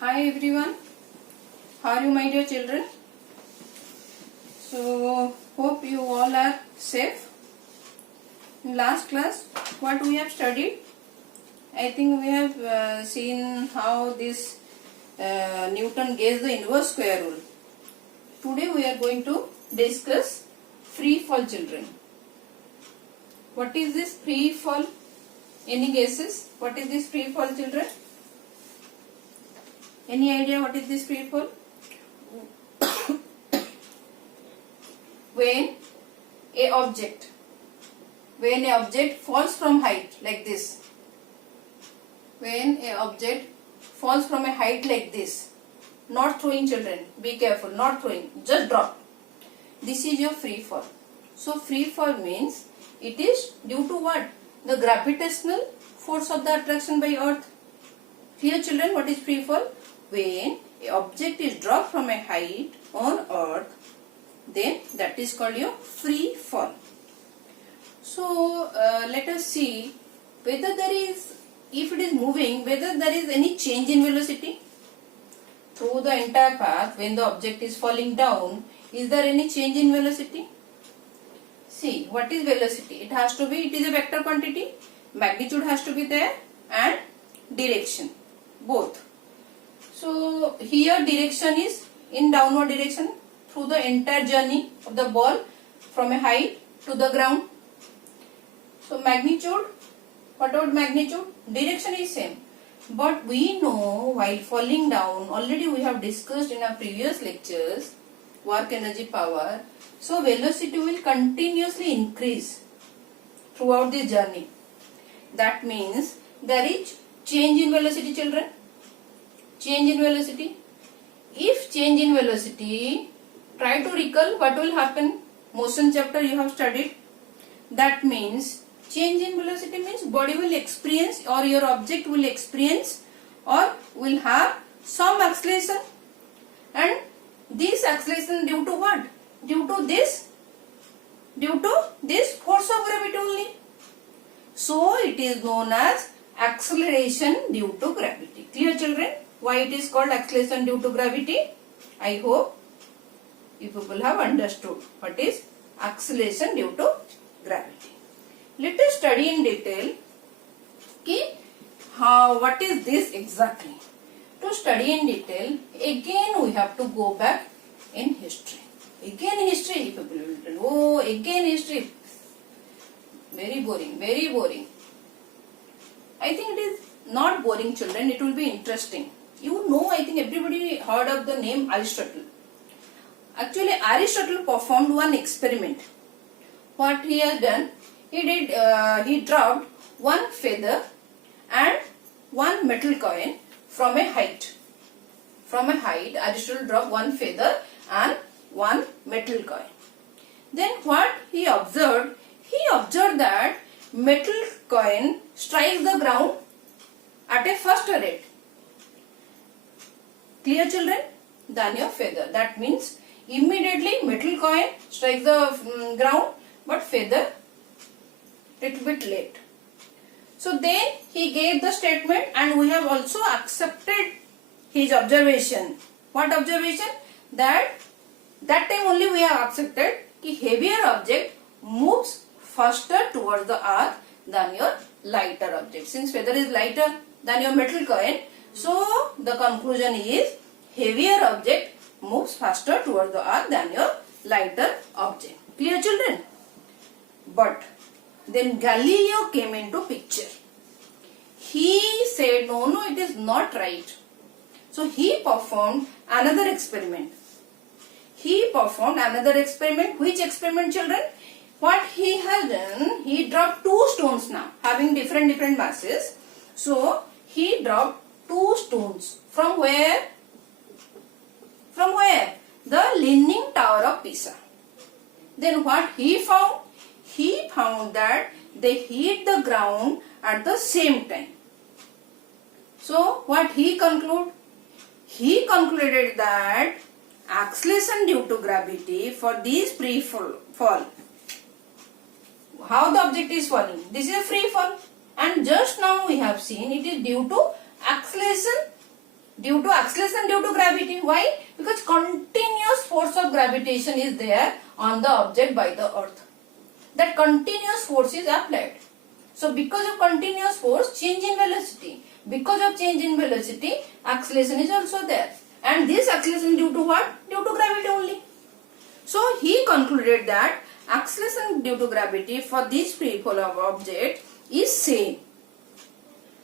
Hi everyone, how are you my dear children? So hope you all are safe. In last class what we have studied, I think we have seen how this Newton gave the inverse square rule. Today we are going to discuss free fall children. What is this free fall? Any guesses? What is this free fall children? Any idea what is this free fall? When a object falls from height like this, when a object falls from a height like this, not throwing children, be careful, not throwing, just drop. This is your free fall. So free fall means it is due to what? The gravitational force of the attraction by earth. Clear children, what is free fall? When a object is dropped from a height on earth, then that is called your free fall. So let us see whether there is, if it is moving, whether there is any change in velocity through the entire path. When the object is falling down, is there any change in velocity? See, what is velocity? It has to be, it is a vector quantity, magnitude has to be there and direction, both. So here direction is in downward direction through the entire journey of the ball from a height to the ground. So magnitude, what about magnitude? Direction is same. But we know while falling down, already we have discussed in our previous lectures, work energy power. So velocity will continuously increase throughout the journey. That means there is change in velocity children. Change in velocity. If change in velocity, try to recall what will happen. Motion chapter you have studied. That means change in velocity means body will experience or your object will experience or will have some acceleration, and this acceleration due to what? Due to this force of gravity only. So it is known as acceleration due to gravity. Clear children? Why it is called acceleration due to gravity? I hope you people have understood what is acceleration due to gravity. Let us study in detail what is this exactly. To study in detail, again we have to go back in history. Again history, people will tell, oh again history. Very boring, very boring. I think it is not boring children, it will be interesting. You know, I think everybody heard of the name Aristotle. Actually Aristotle performed one experiment. What he has done, he dropped one feather and one metal coin from a height. From a height, Aristotle dropped one feather and one metal coin. Then what he observed? He observed that metal coin strikes the ground at a faster rate. Clear children? Than your feather. That means immediately metal coin strikes the ground, but feather little bit late. So then he gave the statement and we have also accepted his observation. What observation? That time only we have accepted कि heavier object moves faster towards the earth than your lighter object. Since feather is lighter than your metal coin, so the conclusion is heavier object moves faster towards the earth than your lighter object. Clear children? But then Galileo came into picture. He said, no, it is not right. So he performed another experiment. Which experiment children? What he has done, he dropped two stones now, having different masses. So he dropped two stones. From where? From where? The Leaning Tower of Pisa. Then what he found? He found that they hit the ground at the same time. So what he concluded? He concluded that acceleration due to gravity for these free fall. How the object is falling? This is a free fall. And just now we have seen it is due to acceleration Due to acceleration due to gravity. Why? Because continuous force of gravitation is there on the object by the earth. That continuous force is applied. So because of continuous force, change in velocity. Because of change in velocity, acceleration is also there. And this acceleration due to what? Due to gravity only. So he concluded that acceleration due to gravity for this free fall of object is same.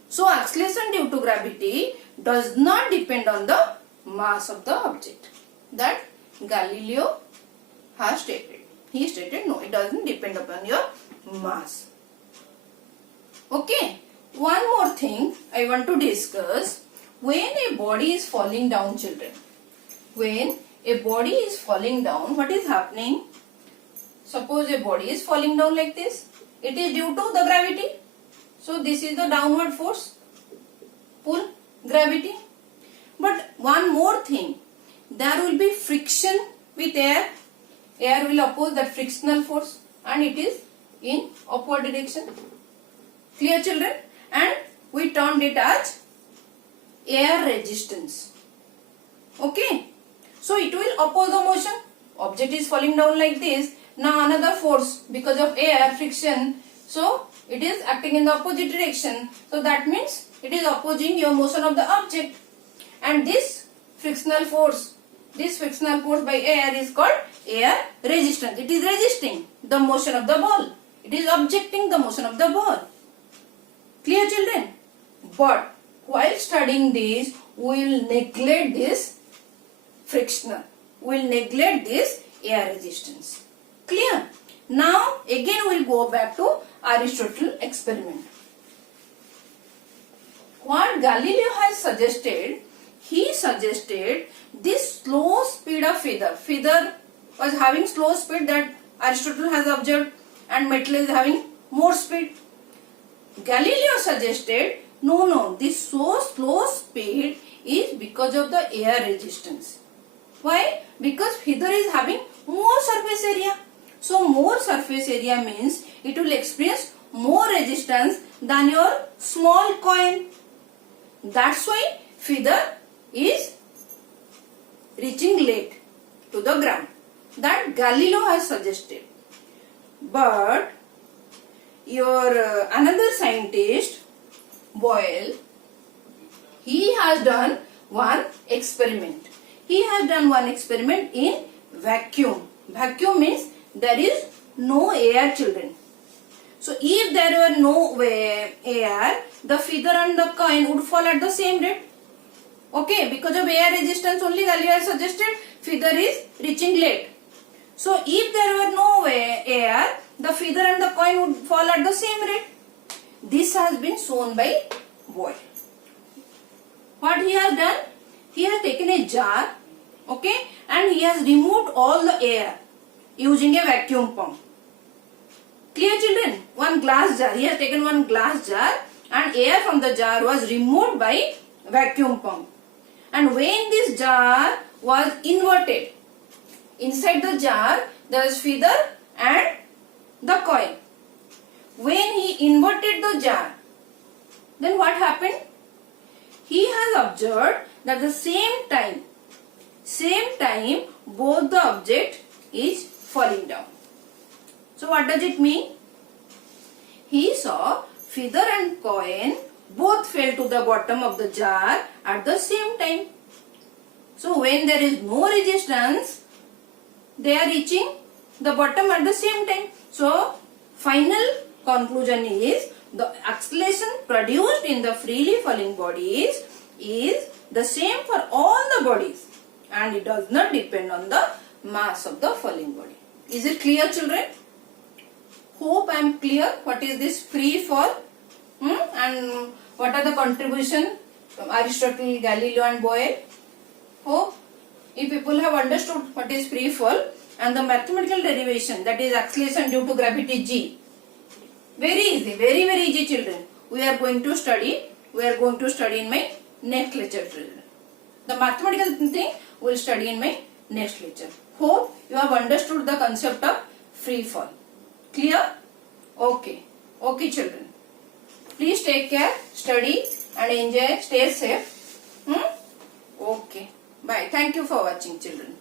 So acceleration due to gravity does not depend on the mass of the object. That Galileo has stated. He stated no, it doesn't depend upon your mass. Okay, one more thing I want to discuss. When a body is falling down, children, when a body is falling down, what is happening? Suppose a body is falling down like this. It is due to the gravity. So this is the downward force, pull, gravity. But one more thing, there will be friction with air. Air will oppose that frictional force and it is in upward direction. Clear, children? And we termed it as air resistance. Okay. So it will oppose the motion. Object is falling down like this. Now another force because of air friction. So it is acting in the opposite direction. So that means it is opposing your motion of the object. And this frictional force by air is called air resistance. It is resisting the motion of the ball. It is objecting the motion of the ball. Clear, children? But while studying this, we will neglect this frictional. We will neglect this air resistance. Clear? Now again we will go back to Aristotle experiment. What Galileo has suggested, he suggested this slow speed of feather. Feather was having slow speed that Aristotle has observed, and metal is having more speed. Galileo suggested no, this so slow speed is because of the air resistance. Why? Because feather is having more surface area. So more surface area means it will experience more resistance than your small coin. That's why feather is reaching late to the ground. That Galileo has suggested. But your another scientist, Boyle, he has done one experiment. He has done one experiment in vacuum. Vacuum means there is no air, children. So if there were no air, the feather and the coin would fall at the same rate. Okay, because of air resistance only Galileo has suggested feather is reaching late. So if there were no air, the feather and the coin would fall at the same rate. This has been shown by Boyle. What he has done? He has taken a jar, okay, and he has removed all the air using a vacuum pump. Clear, children? One glass jar. He has taken one glass jar and air from the jar was removed by vacuum pump. And when this jar was inverted, inside the jar there is feather and the coin. When he inverted the jar, then what happened? He has observed that the same time both the object is falling down. So what does it mean? He saw feather and coin both fell to the bottom of the jar at the same time. So when there is no resistance, they are reaching the bottom at the same time. So final conclusion is the acceleration produced in the freely falling bodies is the same for all the bodies and it does not depend on the mass of the falling body. Is it clear, children? Hope I am clear what is this free fall and what are the contribution from Aristotle, Galileo and Boyle. Hope if people have understood what is free fall and the mathematical derivation, that is acceleration due to gravity G. Very easy, very easy, children. We are going to study in my next lecture, children. The mathematical thing we will study in my next lecture. Hope you have understood the concept of free fall. Clear? Okay. Okay, children. Please take care, study and enjoy, stay safe. Bye. Thank you for watching, children.